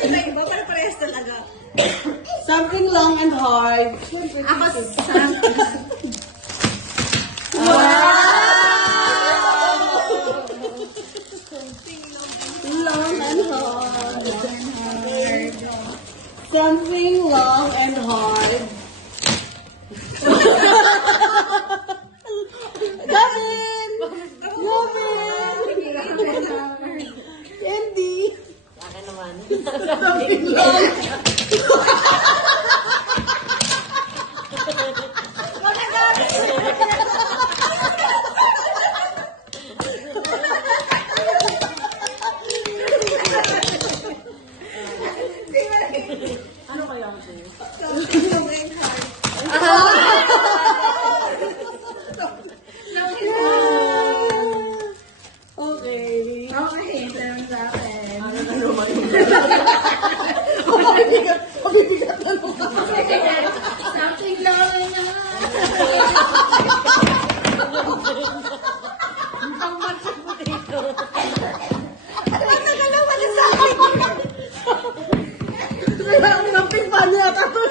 Iba, para parehas talaga. Something long and hard. Ako, something. Long and hard. Something long and hard. Gavin! Gavin! Andy! Akin naman. Something long. Ano kaya ang sa'yo? Something long and hard. Okay. Okay, ito naman sa akin. Ano na naman? Mabibigat na naman. Something long and hard. Something funny ata to.